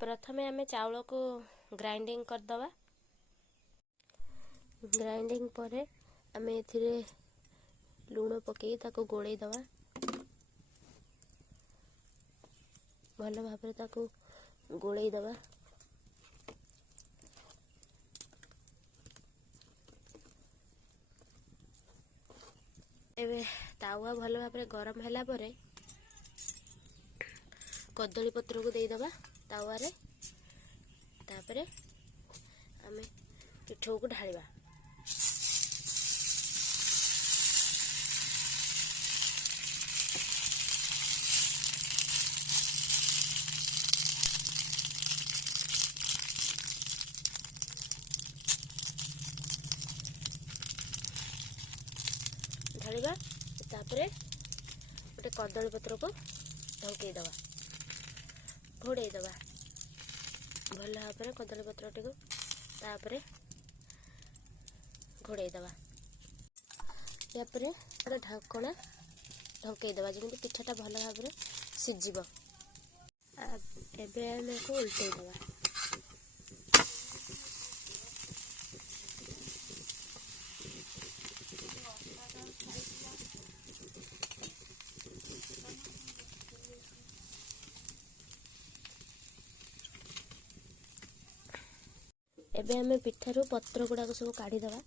प्रथमे आमे चाउल को ग्राइंडिंग करदवा। ग्राइंडिंग परे आमे एथिरे लूण पकई ताको गोळेई दवा। भल भाबरे ताको गोळेई दवा। एबे तावा भल भाबरे गरम हैला परे कदली पत्र को देई दवा तावा रे। तापरे आमे पिठो को ढालिबा। ढालिबा तापरे गोटे कदली पत्र को ढंकई दवा, घोड़े दवा भल भाव कदली पत्र टी तापरे घोड़े दवा। यापरे गोटे ढाकणा ढंकई दवा जमी पिठाटा भल भाव सिझिब। एबे आमे को उल्टई दवा। एबे आमे पिठारू पत्र गुड़ाक सब काढ़ी दवा।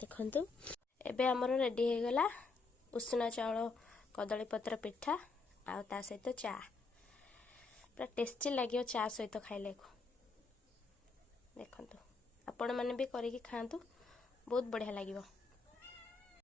देखंतु एबे हमर रेडी हो गला उषुना चाउल कदली पत्र पिठा आ ता सहित चा। पूरा टेस्टी लगे चा सहित खाइले को। देखंतु आपण माने भी करिकी खांतु बहुत बढ़िया लागिवो।